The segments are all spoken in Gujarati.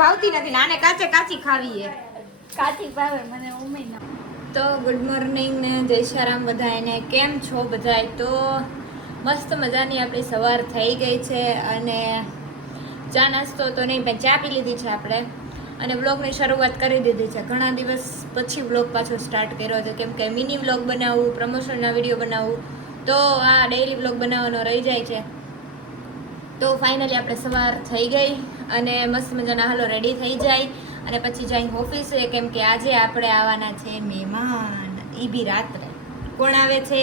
ભાવતી નથી ને આને કાચે કાચી ખાવી છે. કાચી ભાવે મને ઉમેય ના. તો ગુડ મોર્નિંગ ને જય શ્યારામ બધાને. કેમ છો બધાય? તો મસ્ત મજાની આપણી સવાર થઈ ગઈ છે અને ચા નાસ્તો તો નહીં પણ ચા પી લીધી છે આપણે અને વ્લોગની શરૂઆત કરી દીધી છે. ઘણા દિવસ પછી વ્લોગ પાછો સ્ટાર્ટ કર્યો છે કેમ કે મિની વ્લોગ બનાવવું, પ્રમોશનના વિડીયો બનાવવું, તો આ ડેઈલી વ્લોગ બનાવવાનો રહી જાય છે. તો ફાઇનલી આપણે સવાર થઈ ગઈ અને મસ્ત મજાના હાલો રેડી થઈ જાય અને પછી જઈ ઓફિસે કેમ કે આજે આપણે આવવાના છે મહેમાન. એ બી રાત્રે. કોણ આવે છે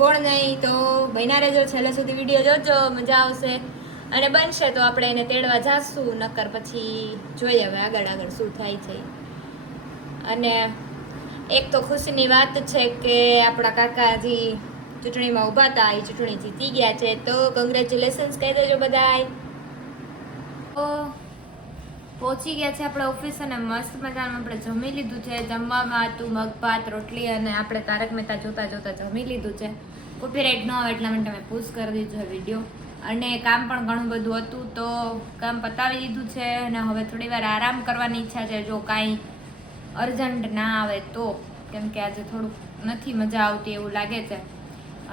કોણ નહીં તો બન્યા રહેજો, છેલ્લે સુધી વિડીયો જોજો, મજા આવશે. અને બનશે તો આપણે એને તેડવા જાશું, નકર પછી જોઈએ હવે આગળ આગળ શું થાય છે. અને એક તો ખુશીની વાત છે કે આપણા કાકાજી ચૂંટણીમાં ઊભા હતા, એ ચૂંટણી જીતી ગયા છે, તો કોંગ્રેચ્યુલેશન્સ કહી દેજો બધાય. તો પહોંચી ગયા છે આપણે ઓફિસ અને મસ્ત મજાનું આપણે જમી લીધું છે. જમવામાં હતું મગ ભાત રોટલી અને આપણે તારક મહેતા જોતા જોતા જમી લીધું છે. કોપીરાઇટ ન આવે એટલા માટે મેં પૂછ કરી દીધું છે વિડીયો. અને કામ પણ ઘણું બધું હતું તો કામ પતાવી દીધું છે અને હવે થોડી વાર આરામ કરવાની ઈચ્છા છે જો કાંઈ અર્જન્ટ ના આવે તો, કેમ કે આજે થોડુંક નથી મજા આવતી એવું લાગે છે.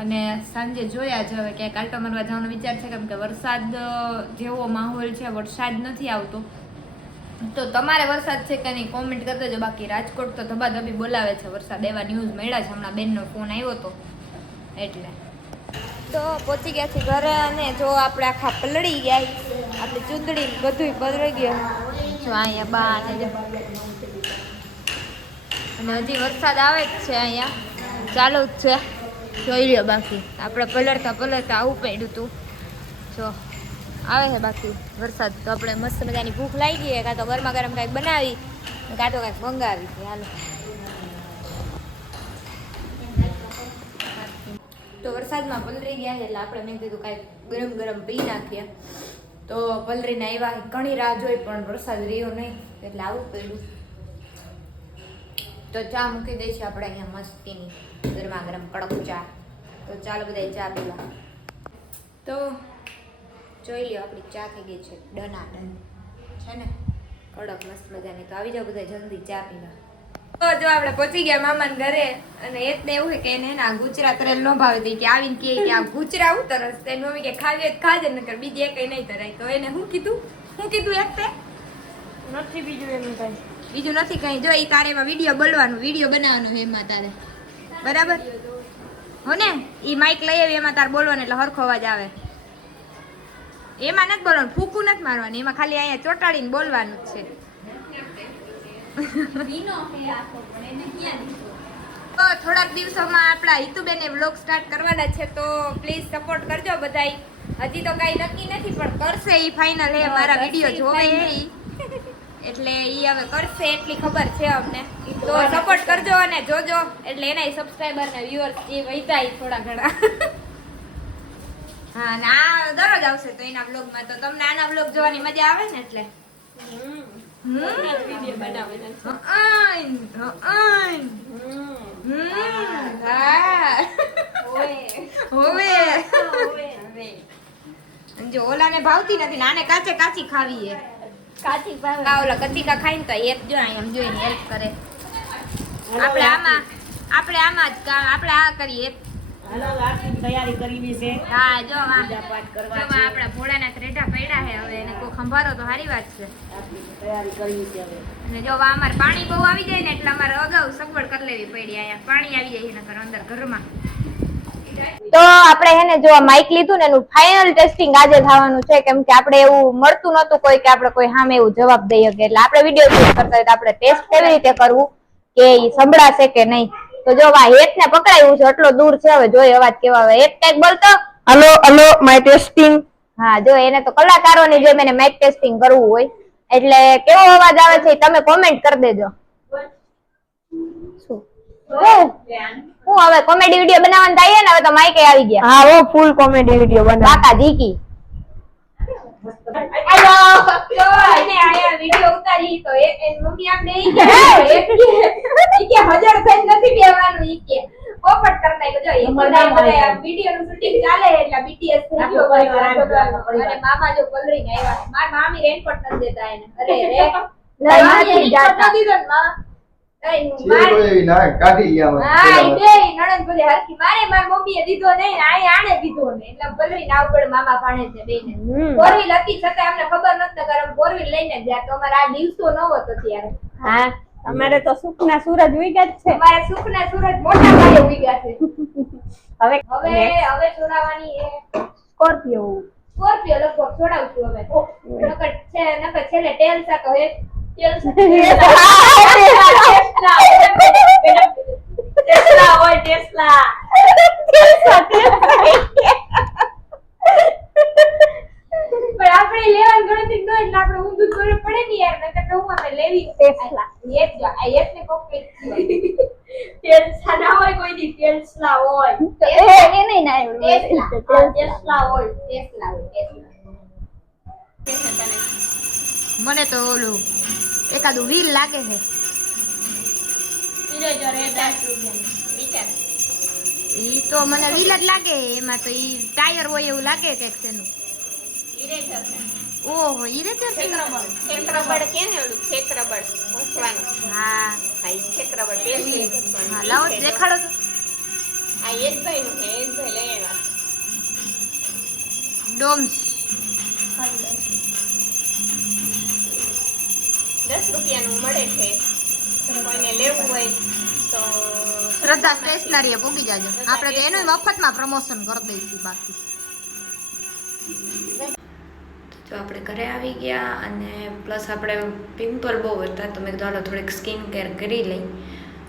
અને સાંજે જોયા જ હવે ક્યાંક આલટો મારવા જવાનો વિચાર છે કેમ કે વરસાદ જેવો માહોલ છે, વરસાદ નથી આવતો. તો તમારે વરસાદ છે કે નહીં કોમેન્ટ કરી દેજો. બાકી રાજકોટ તો ધબાધબી બોલાવે છે વરસાદ, એવા ન્યૂઝ મળ્યા છે. હમણાં બેનનો ફોન આવ્યો હતો એટલે. તો પહોંચી ગયા છે ઘરે અને જો આપણે આખા પલળી ગયા, આપણે ચૂંદડી બધું પલળી ગયું. જો અહીંયા બા અને હજી વરસાદ આવે જ છે, અહીંયા ચાલુ જ છે. જોઈ લ્યો. બાકી આપણે પલળતા પલળતા આવું પડ્યું હતું. જો આવે છે બાકી વરસાદ. તો આપણે મસ્ત મજાની ભૂખ લાગી ગઈ, કાં તો ગરમા ગરમ કાંઈક બનાવી કાં તો કાંઈક મંગાવી છે. હાલો તો વરસાદમાં પલળી ગયા છે એટલે આપણે મેં કીધું કાંઈક ગરમ ગરમ પી નાખીએ. તો પલળીને આવ્યા, ઘણી રાહ જોઈ પણ વરસાદ રહ્યો નહીં એટલે આવું પડ્યું. તો ચા મૂકી દઈશું આપણે અહીંયા મસ્તીની ગરમા ગરમ કડક ચા. તો ચાલો બધા ચા પીવા. તો જોઈ લો આપણી ચા થઈ ગઈ છે ડનાડન છે ને, કડક મસ્ત મજાની. તો આવી જાઓ બધા જલ્દી ચા પીવા. તો જો આપણે પહોંચી ગયા મામાને ઘરે અને એ જ એવું કે એને ના ગુજરાત રેલ ન ભાવે હતી કે આવીને કે આ ગુજરા ઉતરસ તે મમ્મી કે ખાવી જ ખાજે નકર બીજી એકઈ નહીં તરાય. તો એને શું કીધું એક તે નથી બીજું એનું કાંઈ. બીજું નથી કઈ. જો એ તારે એમાં વિડીયો બોલવાનું, વિડીયો બનાવવાનું એમાં તારે, બરાબર હો ને? એ માઇક લઈ આવી એમાં તારે બોલવાનું એટલે હરખો અવાજ આવે. એમાં નથી બોલવાનું, ફૂકું નથી મારવાનું, એમાં ખાલી અહીંયા ચોટાડીને બોલવાનું જ છે. તો થોડાક દિવસોમાં આપણા હિતુબેને વ્લોગ સ્ટાર્ટ કરવાના છે તો પ્લીઝ સપોર્ટ કરજો બધાય. હજી તો કાંઈ નક્કી નથી પણ કરશે એ ફાઇનલ. એ મારા વિડીયો જોવે એટલે ઈ હવે કરશે એટલી ખબર છે અમને. તો સપોર્ટ કરજો અને જોજો એટલે એના સબસ્ક્રાઇબર ને વ્યુઅર્સ એ વૈતાય થોડા ઘણા. હા અને આ દરરોજ આવશે તો એના વ્લોગમાં. તો તમને આના વ્લોગ જોવાની મજા આવે ને એટલે વિડીયો બનાવવાના છે. જો ઓલાને ભાવતી નથી ને આને કાચે કાચી ખાવી છે. કાચી ભાવે. ઓલા કતિકા ખાઈને તો એક જો એમ જોઈને હેલ્પ કરે. આપણે આમાં જ આપણે આ કરીએ. હાલો આરતી તૈયારી કરવી છે. હા જો પૂજા પાઠ કરવા છે. આપણા ભોળાનાથ રેઢા પડ્યા છે હવે એને કોઈ ખંભારો તો સારી વાત છે. આરતી તૈયારી કરવી છે હવે. અને જો અમારે પાણી બહુ આવી જાય ને એટલે અમારે અગાઉ સગવડ કરી લેવી પડી. અહીંયા પાણી આવી જાય છે નકર અંદર ઘરમાં. તો આપણે હેને જો માઇક લીધું ને એનું ફાઇનલ ટેસ્ટિંગ આજે થવાનું છે કેમ કે આપણે એવું મળતું નતું કોઈ કે આપણે કોઈ સામે એવું જવાબ દઈએ કે એટલે આપણે વિડીયો શૂટ કરતા હોય તો આપણે ટેસ્ટ કેવી રીતે કરવું કે ઈ સંભળાશે કે નહીં. તો જો આ હેતને પકડાયું છે એટલો દૂર છે, હવે જોઈ અવાજ કેવા આવે. એક કઈક બોલતો હલો હલો માઇક ટેસ્ટિંગ. હા જો એને તો કલાકારોની જેમ એને માઇક ટેસ્ટિંગ કરવું હોય એટલે કેવો અવાજ આવે છે તમે કોમેન્ટ કરી દેજો. શું હું હવે કોમેડી વિડીયો બનાવવાનું થાય ને હવે તો માઇક આવી ગયા. હા ઓ ફૂલ કોમેડી વિડિયો બના. કાકા જીકી હેલો તો એને આયા વિડિયો ઉતારી તો એ મમ્મી આપણે ઈ કે હાજર થઈ નથી બેવાનું ઈ કે પોપટ કરી નાખ્યો. જો એ બધા વિડિયો નું શૂટિંગ ચાલે એટલે BTS થઈ ગયો અને મામા જો પલરીને આવ્યા. માર મામી રેનકોટ નથી દેતા એને. અરે રે મામી રેનકોટ ન દીધો ને માં. મામા ભાણે છે બેને. ફોરવ્હીલ હતી છતાં અમને ખબર નથી નકર ફોરવ્હીલ લઈને ગયા તો અમારા આ દિવસો ન હોત ત્યારે. હા અમારે તો સુખના સૂરજ ઉગ્યા જ છે. અમારે સુખના સૂરજ મોટા પાયે ઉગ્યા છે. હવે હવે છોડાવવાની સ્કોર્પિયો લગભગ છોડાવશું હવે. નકર છેલ્લે ટેલ્સા તો હે ટેસ્લા હોય ટેસ્લા. પણ આપણે લેવાની ગણતરી ન એટલે આપણે ઊંધું કરવું પડે ને યાર. નકર તો હું અમે લેવી ટેસ્લા. એક જો આ એક ને કોક ટેસ્લા ના હોય કોઈ દી ટેસ્લા હોય. એ નહીં ના ટેસ્લા હોય ટેસ્લા. મને તો ઓલું એકાદું વ્હીલ લાગે છે. ઈ તો મને વ્હીલ જ લાગે. એમાં તો ઈ ટાયર હોય એવું લાગે કે એનું. ઓહો ઇરેઝર છે. રબડ કે ને ઓલું છેક રબડ ઘસવાનું. હા આ છેક રબડ પેન્સિલ ઘસવાનું. હા લાવો દેખાડો તો. આ એક ભાઈ નું છે એક ભાઈ લઈ આવ્યા. ડોમ્સ 10 રૂપિયાનું મળે છે. કોઈને લેવું હોય તો શ્રદ્ધા સ્ટેશનરી એ પૂગી જાજો. આપણે તો એનું મફતમાં પ્રમોશન કરી દઈશું. બાકી તો આપણે ઘરે આવી ગયા અને પ્લસ આપણે પિમ્પલ બહુ હતા તો મેં કીધું થોડીક સ્કિન કેર કરી લઈ.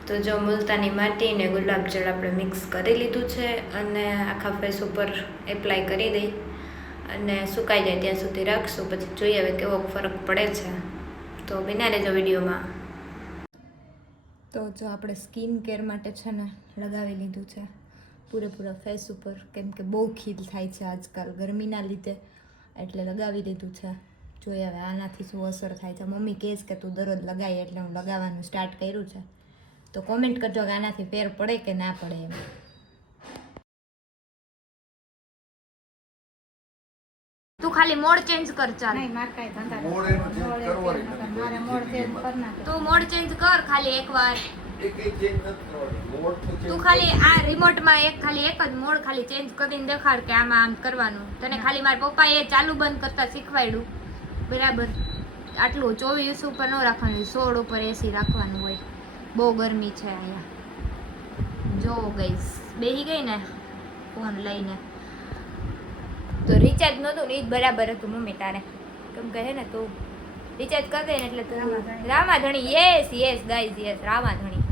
તો જો મુલતાની માટી ને ગુલાબજળ આપણે મિક્સ કરી લીધું છે અને આખા ફેસ ઉપર એપ્લાય કરી દઈ અને સુકાઈ જાય ત્યાં સુધી રાખશું. પછી જોઈએ હવે કેવો ફરક પડે છે. તો બિના રહેજો વિડીયોમાં. તો જો આપણે સ્કિન કેર માટે છે ને લગાવી લીધું છે પૂરેપૂરા ફેસ ઉપર, કેમ કે બહુ ખીલ થાય છે આજકાલ ગરમીના લીધે, એટલે લગાવી લીધું છે. જોઈએ હવે આનાથી શું અસર થાય છે. મમ્મી કહે કે તું દરરોજ લગાવી, એટલે હું લગાવવાનું સ્ટાર્ટ કર્યું છે. તો કોમેન્ટ કરજો કે આનાથી ફેર પડે કે ના પડે એમ. તું ખાલી મોડ ચેન્જ કર. ચાલ નહીં માર કાઈ ધંધા મારે મોડ ચેન્જ કર નાખે. તું મોડ ચેન્જ કર ખાલી એકવાર. તું ખાલી આ રિમોટમાં ખાલી એક જ મોડ ખાલી ચેન્જ કરીને દેખાડ કે આમાં આમ કરવાનું. તને ખાલી મારા પપ્પાએ ચાલુ બંધ કરતા શીખવાડ્યું બરાબર. આટલું 24 ઉપર ન રાખવાનું, 16 ઉપર એસી રાખવાનું હોય. બહુ ગરમી છે અહીંયા. જો ગઈસ બેહી ગઈ ને ફોન લઈને. તો રિચાર્જ નહોતું ને એ જ બરાબર હતું મમ્મી તારે, કેમ કહે ને તું રિચાર્જ કરી દે ને એટલે તું Ramadhani. Yes yes guys yes Ramadhani.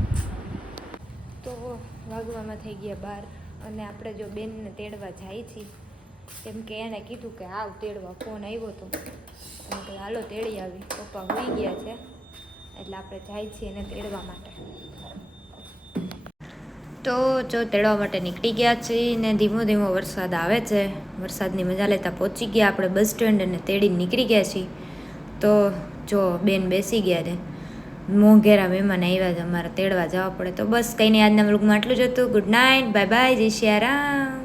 તો વાગવામાં થઈ ગયા 12 અને આપણે જો બેનને તેડવા જાય છીએ, કેમ કે એને કીધું કે આવ તેડવા. ફોન આવ્યો હતો કે હાલો તેડી આવી. પપ્પા હોઈ ગયા છે એટલે આપણે જાય છીએ એને તેડવા માટે. તો જો તેડવા માટે નીકળી ગયા છીએ ને ધીમો ધીમો વરસાદ આવે છે. વરસાદની મજા લેતા પહોંચી ગયા આપણે બસ સ્ટેન્ડ અને તેડીને નીકળી ગયા છીએ. તો જો બેન બેસી ગયા ને મોંઘેરા મહેમાન આવ્યા છે અમારે તેડવા જવા પડે. તો બસ કંઈ નહીં, આજના વ્લોગમાં આટલું જ હતું. ગુડ નાઇટ, બાય બાય, જય શ્રી રામ.